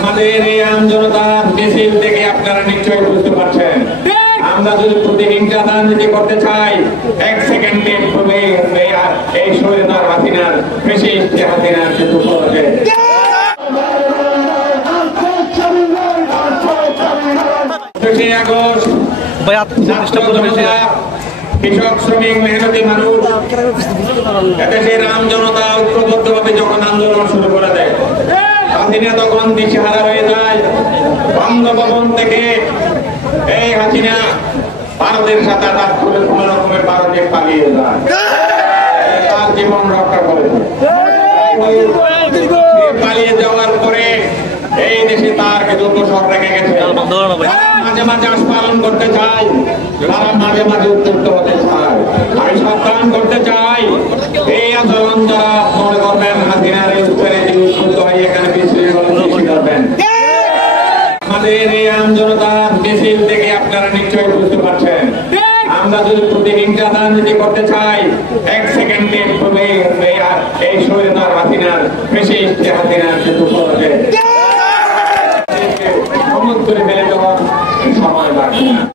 আমাদের এই আমজনতার মিছিল থেকে আপনারা নিশ্চয়ই বুঝতে পারছেন, আমরা যদি প্রতিহিংসা রাজনীতি করতে চাই, এক সেকেন্ডে এই স্বৈরাচার হাসিনার ফ্যাসিস্ট হাসিনার কিন্তু পড়বে। কৃষক শ্রমিক মেহনতি মানুষ এদেশের আম জনতা ঐক্যবদ্ধভাবে যখন আন্দোলন শুরু করে দেয়, হাসিনা তখন দিশেহারা হয়ে যায়। বঙ্গভবন থেকে এই হাসিনা ভারতের সাথে তার কোন রকমের ভারতে পালিয়ে যায়, তার জীবন রক্ষা করে। পালিয়ে যাওয়ার পরে এই দেশে তার কিছু দোষর রেখে গেছে। মাঝে মাঝে আস্ফালন করতে চাই, তারা মাঝে মাঝে উত্তপ্ত হতে চায়। আমি সাবধান করতে চাই, এই আন্দোলন যারা মনে করবেন হাসিনার উত্তরে উদ্বুদ্ধ হয়ে এখানে বিশৃঙ্খলা করবেন, আমাদের এই আমজনতার মিছিল থেকে আপনারা নিশ্চয়ই বুঝতে পারছেন, আমরা যদি প্রতিহিংসা রাজনীতি করতে চাই, এক সেকেন্ডে এই স্বৈরাচার হাসিনার ফ্যাসিস্ট হাসিনার কিন্তু পড়বে।